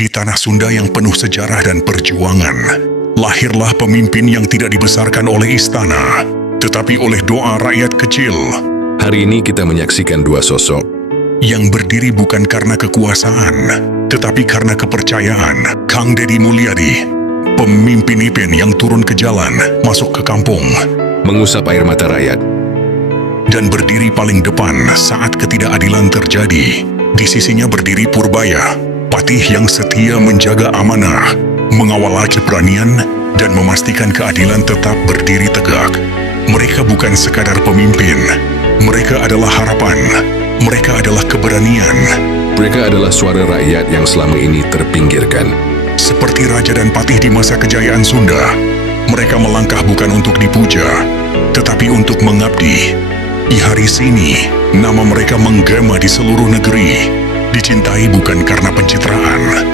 Di tanah Sunda yang penuh sejarah dan perjuangan, lahirlah pemimpin yang tidak dibesarkan oleh istana, tetapi oleh doa rakyat kecil. Hari ini kita menyaksikan dua sosok Yang berdiri bukan karena kekuasaan, tetapi karena kepercayaan. Kang Deddy Mulyadi, pemimpin IPN yang turun ke jalan, masuk ke kampung, mengusap air mata rakyat. dan berdiri paling depan saat ketidakadilan terjadi. Di sisinya berdiri Purbaya, patih yang setia menjaga amanah, mengawal keberanian, dan memastikan keadilan tetap berdiri tegak. Mereka bukan sekadar pemimpin, mereka adalah harapan, mereka adalah keberanian. Mereka adalah suara rakyat yang selama ini terpinggirkan. Seperti raja dan patih di masa kejayaan Sunda, mereka melangkah bukan untuk dipuja, tetapi untuk mengabdi. Di hari sini, nama mereka menggema di seluruh negeri, dicintai bukan karena pencitraan,